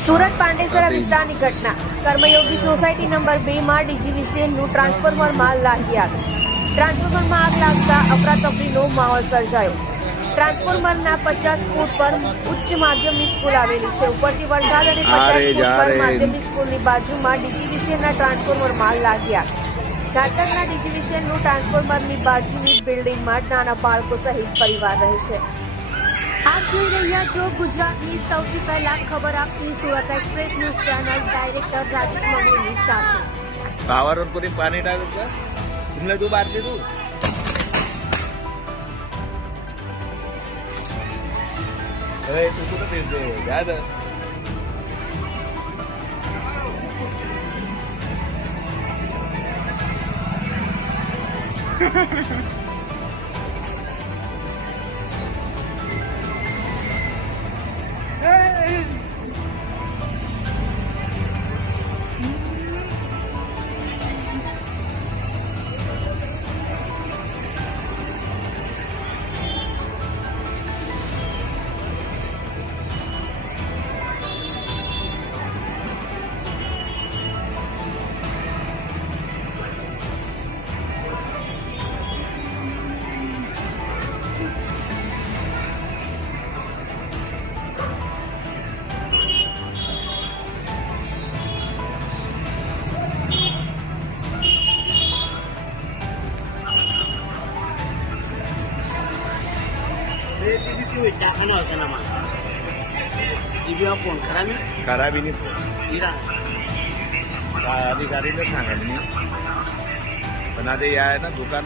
સુરત પાંડેસરા વિસ્તારની ઘટના. કર્મયોગી society number 2 માં ડીજીવીસીએલનું ટ્રાન્સફોર્મરમાં લાગી આગ. ટ્રાન્સફોર્મરમાં આગ લાગતા અફરાતફરીનો માહોલ સર્જાયો. ટ્રાન્સફોર્મરના 50 ફૂટ પર ઉચ્ચ માધ્યમિક સ્કૂલ આવેલી છે. ઉપરથી વરસાદ અને 50 ફૂટ પર માધ્યમિક સ્કૂલની બાજુમાં ડીજીવીસીએલના ટ્રાન્સફોર્મરમાં લાગી આગ. ઘાતકના ડીજીવીસીએલનું ટ્રાન્સફોર્મરની બાજુની બિલ્ડિંગમાં નાના બાળકો સહિત પરિવાર રહે છે. આપ જોઈ રહ્યા છો ગુજરાતની સૌથી પહેલા ખબર આપતી Surat express news channel director Rajesh मंगलेनी સાથે. पावर और पूरी पानी डाल का तुमने दो बार दे दू अरे तू तो दे दो याद खराबी नहीं अधिकारी ने सांगा पण आता या आहे ना दुकान